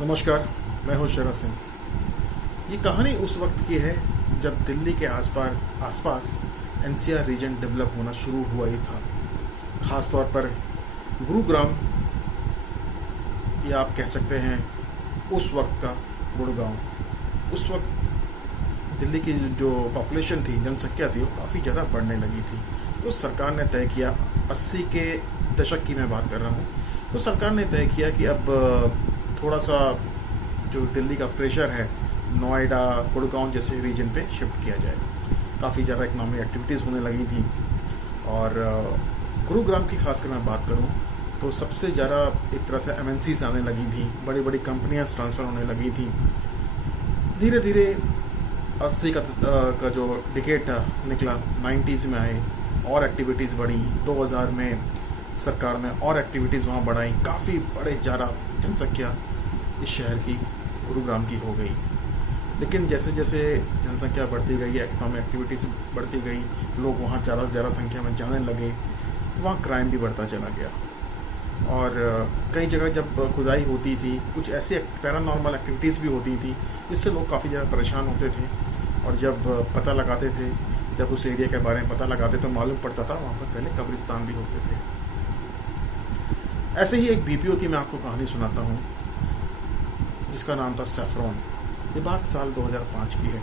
नमस्कार, मैं हूं शरद सिंह। ये कहानी उस वक्त की है जब दिल्ली के आसपास एनसीआर रीजन डेवलप होना शुरू हुआ ही था। ख़ास तौर पर गुरुग्राम, या आप कह सकते हैं उस वक्त का गुड़गांव। उस वक्त दिल्ली की जो पॉपुलेशन थी, जनसंख्या थी, वो काफ़ी ज़्यादा बढ़ने लगी थी। तो सरकार ने तय किया, 80 के दशक की मैं बात कर रहा हूँ, तो सरकार ने तय किया कि अब थोड़ा सा जो दिल्ली का प्रेशर है नोएडा, गुड़गांव जैसे रीजन पे शिफ्ट किया जाए। काफ़ी ज़्यादा इकनॉमिक एक्टिविटीज़ होने लगी थी। और गुरुग्राम की खासकर मैं बात करूं तो सबसे ज़्यादा एक तरह से एमएनसीज आने लगी थी, बड़ी बड़ी कंपनियां ट्रांसफ़र होने लगी थी। धीरे धीरे 80 का जो डिकेड था निकला, 90s में आए और एक्टिविटीज़ बढ़ी। 2000 में सरकार ने और एक्टिविटीज़ वहाँ बढ़ाई। काफ़ी बड़े ज़्यादा जनसंख्या इस शहर की, गुरुग्राम की हो गई। लेकिन जैसे जैसे जनसंख्या बढ़ती गई, इकोनॉमिक एक्टिविटीज़ बढ़ती गई, लोग वहाँ ज़्यादा से ज़्यादा संख्या में जाने लगे, तो वहाँ क्राइम भी बढ़ता चला गया। और कई जगह जब खुदाई होती थी, कुछ ऐसे पैरानॉर्मल एक्टिविटीज़ भी होती थी जिससे लोग काफ़ी ज़्यादा परेशान होते थे। और जब पता लगाते थे, जब उस एरिया के बारे में पता लगाते तो मालूम पड़ता था वहाँ पर पहले कब्रिस्तान भी होते थे। ऐसे ही एक बीपीओ की मैं आपको कहानी सुनाता हूँ जिसका नाम था सैफरॉन। ये बात साल 2005 की है।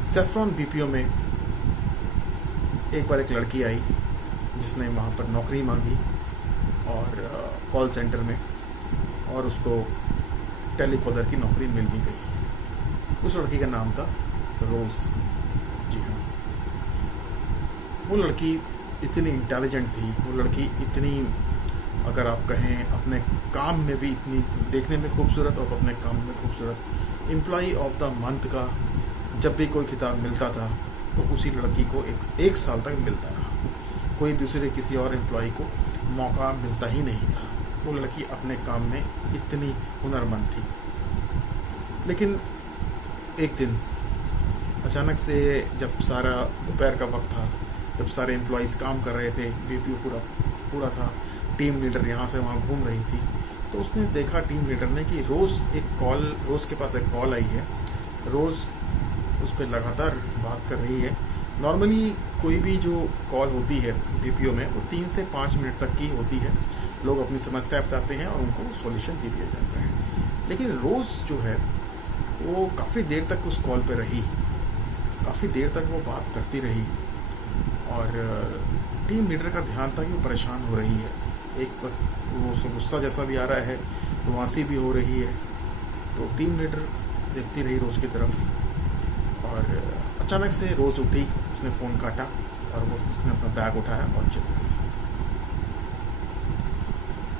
सैफरॉन बीपीओ में एक बार एक लड़की आई जिसने वहाँ पर नौकरी मांगी और कॉल सेंटर में, और उसको टेलीकॉलर की नौकरी मिल भी गई। उस लड़की का नाम था रोज़। जी हाँ, वो लड़की इतनी इंटेलिजेंट थी, वो लड़की इतनी, अगर आप कहें अपने काम में भी इतनी देखने में खूबसूरत और अपने काम में खूबसूरत। एम्प्लॉई ऑफ द मंथ का जब भी कोई खिताब मिलता था तो उसी लड़की को एक साल तक मिलता रहा। कोई दूसरे किसी और एम्प्लॉई को मौका मिलता ही नहीं था। वो लड़की अपने काम में इतनी हुनरमंद थी। लेकिन एक दिन अचानक से, जब सारा दोपहर का वक्त था, जब सारे एम्प्लॉयज़ काम कर रहे थे, बीपीओ पूरा था, टीम लीडर यहाँ से वहाँ घूम रही थी, तो उसने देखा टीम लीडर ने कि रोज़ के पास एक कॉल आई है। रोज़ उस पर लगातार बात कर रही है। नॉर्मली कोई भी जो कॉल होती है बीपीओ में, वो 3 से 5 मिनट तक की होती है। लोग अपनी समस्या बताते हैं और उनको सॉल्यूशन दे दिया जाता है। लेकिन रोज़ जो है वो काफ़ी देर तक उस कॉल पे रही, काफ़ी देर तक वो बात करती रही। और टीम लीडर का ध्यान था कि वो परेशान हो रही है। एक वो उसको गुस्सा जैसा भी आ रहा है, रुआसी भी हो रही है। तो टीम लीडर देखती रही रोज़ की तरफ, और अचानक से रोज़ उठी, उसने फ़ोन काटा और उसने अपना बैग उठाया और चली गई।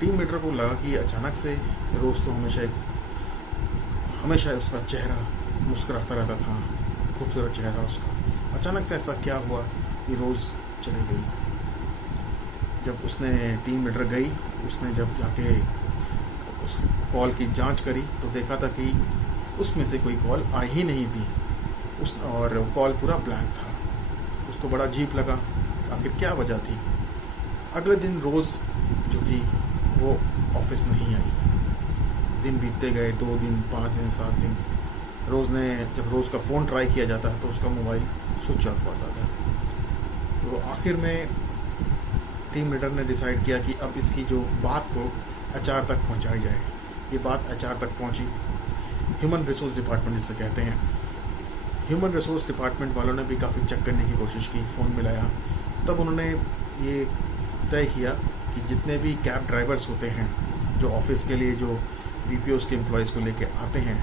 टीम लीडर को लगा कि अचानक से, रोज़ तो हमेशा उसका चेहरा मुस्कुराता रहता था, खूबसूरत चेहरा उसका, अचानक से ऐसा क्या हुआ कि रोज़ चली गई। जब उसने टीम लीडर गई, उसने जब जाके उस कॉल की जांच करी तो देखा था कि उसमें से कोई कॉल आई ही नहीं थी। और कॉल पूरा ब्लैंक था। उसको बड़ा अजीब लगा, आखिर क्या वजह थी। अगले दिन रोज़ जो थी वो ऑफिस नहीं आई। दिन बीतते गए, 2 दिन, 5 दिन, 7 दिन। जब रोज़ का फ़ोन ट्राई किया जाता तो उसका मोबाइल स्विच ऑफ होता था। तो आखिर में टीम लीडर ने डिसाइड किया कि अब इसकी जो बात को एचआर तक पहुंचाई जाए। ये बात एचआर तक पहुंची। ह्यूमन रिसोर्स डिपार्टमेंट जिसे कहते हैं, ह्यूमन रिसोर्स डिपार्टमेंट वालों ने भी काफ़ी चेक करने की कोशिश की, फ़ोन मिलाया। तब उन्होंने ये तय किया कि जितने भी कैब ड्राइवर्स होते हैं जो ऑफिस के लिए, जो बीपीओज़ के एम्प्लॉयज़ को लेके आते हैं,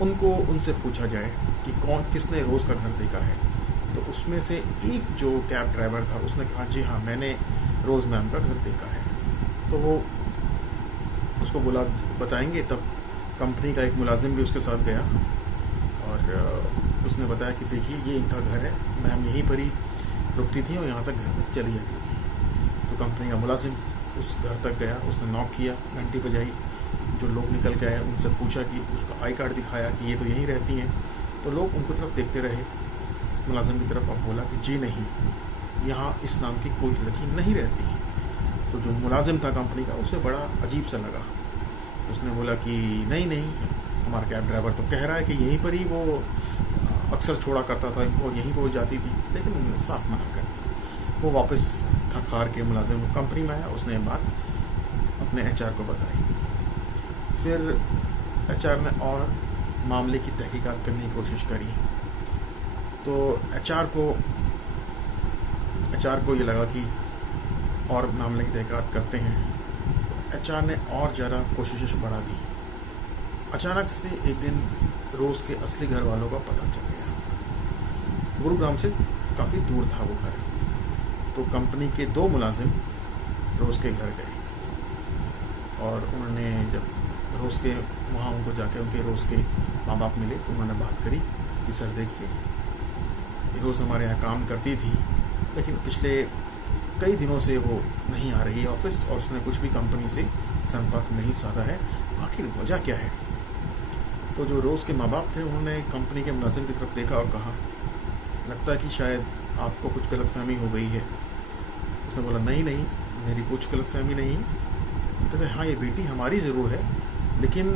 उनसे पूछा जाए कि किसने रोज़ का घर देखा है। तो उसमें से एक जो कैब ड्राइवर था उसने कहा, जी हाँ, मैंने रोज़ मैम का घर देखा है। तो वो उसको बताएंगे। तब कंपनी का एक मुलाजिम भी उसके साथ गया और उसने बताया कि देखिए, ये इनका घर है, मैम यहीं पर ही रुकती थी और यहाँ तक घर में चली जाती थी। तो कंपनी का मुलाजिम उस घर तक गया, उसने नॉक किया, घंटी बजाई। जो लोग निकल के आए उनसे पूछा कि उसका आई कार्ड दिखाया कि ये तो यहीं रहती हैं। तो लोग उनको तरफ देखते रहे, मुलाजिम की तरफ। अब बोला कि जी नहीं, यहाँ इस नाम की कोई लड़की नहीं रहती। तो जो मुलाजिम था कंपनी का, उसे बड़ा अजीब सा लगा। उसने बोला कि नहीं नहीं, हमारा कैब ड्राइवर तो कह रहा है कि यहीं पर ही वो अक्सर छोड़ा करता था और यहीं पर वो जाती थी, लेकिन उन्होंने साफ मना कर दिया। वो वापस थक हार के मुलाजिम कंपनी में आया, उसने बात अपने HR को बताई। फिर HR ने और मामले की तहकीकात करने की कोशिश करी, तो HR को ये लगा कि और मामले की तहकीकात करते हैं। HR ने और ज़्यादा कोशिशें बढ़ा दी। अचानक से एक दिन रोज़ के असली घर वालों का पता चल गया। गुरुग्राम से काफ़ी दूर था वो घर, तो कंपनी के 2 मुलाजिम रोज़ के घर गए और उन्होंने जब रोज़ के वहाँ उनको जाके उनके रोज़ के माँ बाप मिले तो उन्होंने बात करी कि सर देखिए, रोज़ हमारे यहाँ काम करती थी, लेकिन पिछले कई दिनों से वो नहीं आ रही है ऑफिस और उसने कुछ भी कंपनी से संपर्क नहीं साधा है, आखिर वजह क्या है। तो जो रोज़ के माँ बाप थे उन्होंने कंपनी के मुलाजिम की तरफ देखा और कहा, लगता है कि शायद आपको कुछ गलतफहमी हो गई है। उसने बोला नहीं नहीं, मेरी कुछ गलतफहमी नहीं। कहते हाँ, ये बेटी हमारी ज़रूर है, लेकिन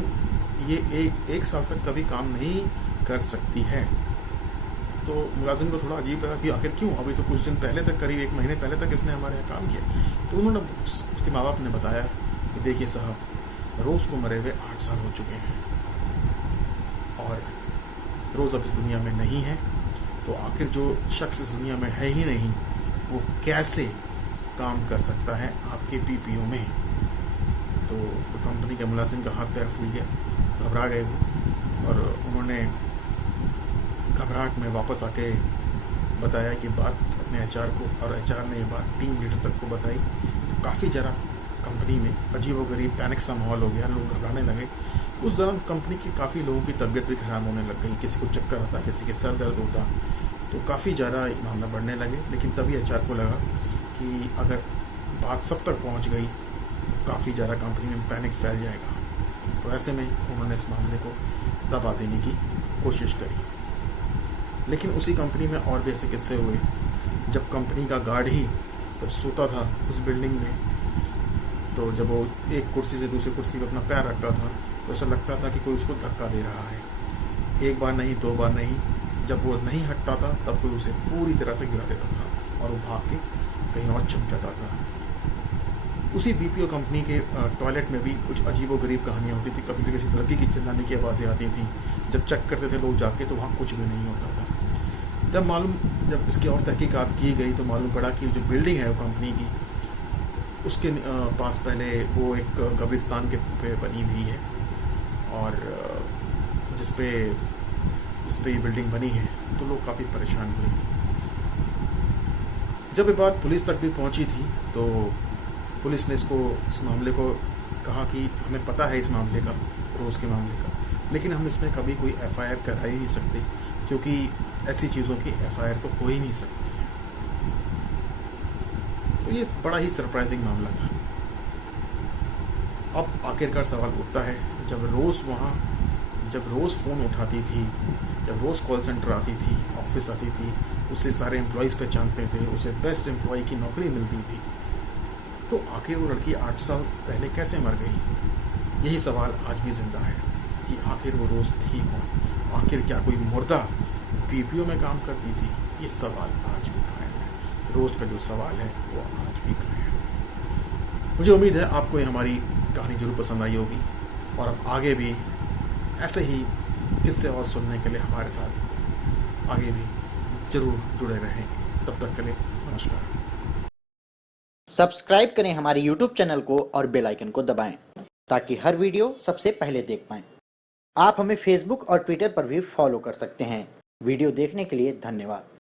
ये एक साल तक कभी काम नहीं कर सकती है। तो मुलाजिम को थोड़ा अजीब लगा कि आखिर क्यों, अभी तो कुछ दिन पहले तक, करीब 1 महीने पहले तक इसने हमारे यहाँ काम किया। तो उन्होंने उसके माँ बाप ने बताया कि देखिए साहब, रोज़ को मरे हुए 8 साल हो चुके हैं और रोज़ अब इस दुनिया में नहीं है, तो आखिर जो शख्स इस दुनिया में है ही नहीं वो कैसे काम कर सकता है आपके PPO में। तो कंपनी के मुलाजिम का हाथ पैर फूल गया, घबरा गए वो, और उन्होंने घबराहट में वापस आके बताया कि बात अपने HR को, और HR ने ये बात टीम लीडर तक को बताई। तो काफ़ी ज़रा कंपनी में अजीबोगरीब पैनिक सा माहौल हो गया, लोग घबराने लगे। उस दौरान कंपनी के काफ़ी लोगों की तबीयत भी खराब होने लग गई, किसी को चक्कर आता, किसी के सर दर्द होता, तो काफ़ी ज़्यादा मामला बढ़ने लगे। लेकिन तभी HR को लगा कि अगर बात सब तक पहुंच गई तो काफ़ी ज़्यादा कंपनी में पैनिक फैल जाएगा। तो ऐसे में उन्होंने इस मामले को दबा देने की कोशिश करी। लेकिन उसी कंपनी में और भी ऐसे किस्से हुए, जब कंपनी का गार्ड ही जब सोता था उस बिल्डिंग में, तो जब वो एक कुर्सी से दूसरी कुर्सी पर अपना पैर रखता था तो ऐसा लगता था कि कोई उसको धक्का दे रहा है। 1 बार नहीं, 2 बार नहीं, जब वो नहीं हटता था तब कोई उसे पूरी तरह से गिरा देता था और वो भाग के कहीं और छुप जाता था। उसी BPO कंपनी के टॉयलेट में भी कुछ अजीबोगरीब कहानियाँ होती थी। कभी भी किसी लड़की की चिल्लाने की आवाज़ें आती थी, जब चेक करते थे लोग जाके तो वहाँ कुछ भी नहीं होता था। जब इसकी और तहकीकात की गई तो मालूम पड़ा कि जो बिल्डिंग है वो कंपनी की, उसके पास पहले वो एक कब्रिस्तान के पे बनी हुई है, और जिस पे ये बिल्डिंग बनी है, तो लोग काफ़ी परेशान हुए। जब ये बात पुलिस तक भी पहुंची थी तो पुलिस ने इस मामले को कहा कि हमें पता है इस मामले का, रोज़ के मामले का, लेकिन हम इसमें कभी कोई FIR करा ही नहीं सकते, क्योंकि ऐसी चीज़ों की FIR तो हो ही नहीं सकती है। तो ये बड़ा ही सरप्राइजिंग मामला था। अब आखिरकार सवाल उठता है, जब रोज़ फ़ोन उठाती थी, जब रोज़ कॉल सेंटर आती थी, ऑफिस आती थी, उससे सारे एम्प्लॉयज़ पहचानते थे, उसे बेस्ट एम्प्लॉय की नौकरी मिलती थी, तो आखिर वो लड़की 8 साल पहले कैसे मर गई? यही सवाल आज भी जिंदा है कि आखिर वो रोज़ थी कौन? आखिर क्या कोई मुर्दा BPO में काम करती थी? ये सवाल आज भी कायम है। रोज़ का जो सवाल है वो आज भी कायम है। मुझे उम्मीद है आपको ये हमारी कहानी जरूर पसंद आई होगी, और अब आगे भी ऐसे ही किस्से और सुनने के लिए हमारे साथ आगे भी जरूर जुड़े रहेंगे। तब तक के लिए नमस्कार। सब्सक्राइब करें हमारे YouTube चैनल को और बेल आइकन को दबाएं ताकि हर वीडियो सबसे पहले देख पाएं। आप हमें Facebook और Twitter पर भी फॉलो कर सकते हैं। वीडियो देखने के लिए धन्यवाद।